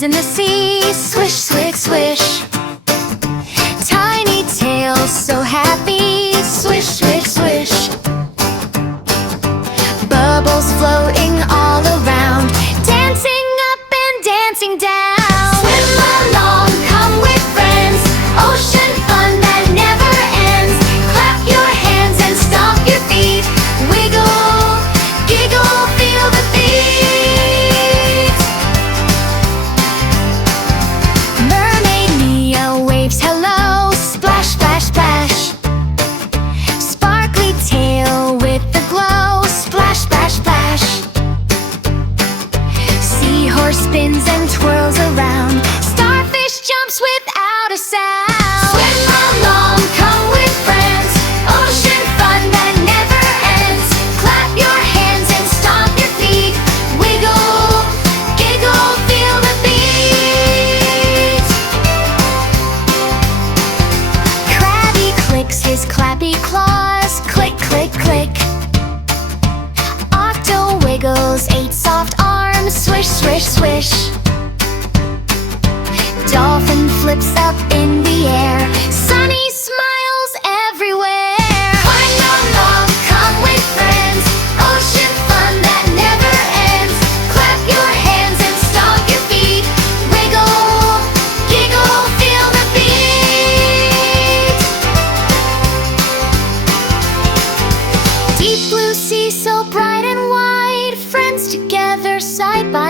friends in the sea. Swish, swish, swish. Tiny tails so happy. Swish, swish, swish. Bubbles floating all around, dancing up and dancing down. Swim along, come with friends. Ocean fun that never ends. Clap your hands and stomp your feet. Wiggle, giggle, feel the beat. Mermaid Mia waves hello. Splash, splash, splash. Sparkly tail with the glow. Splash, splash, splash. Seahorse spins and twirls around. Starfish jumps without a sound. Swim along, come with friends. Ocean fun that never ends. Clap your hands and stomp your feet. Wiggle, giggle, feel the beat. Crabby clicks his clappy claws. Click, click, click. Octo wiggles 8 soft arms. Swish, swish, swish. Dolphin flips up in the air. Sunny smiles everywhere. Climb along, come with friends. Ocean fun that never ends. Clap your hands and stomp your feet. Wiggle, giggle, feel the beat. Deep blue sea so bright and wide. Friends together side by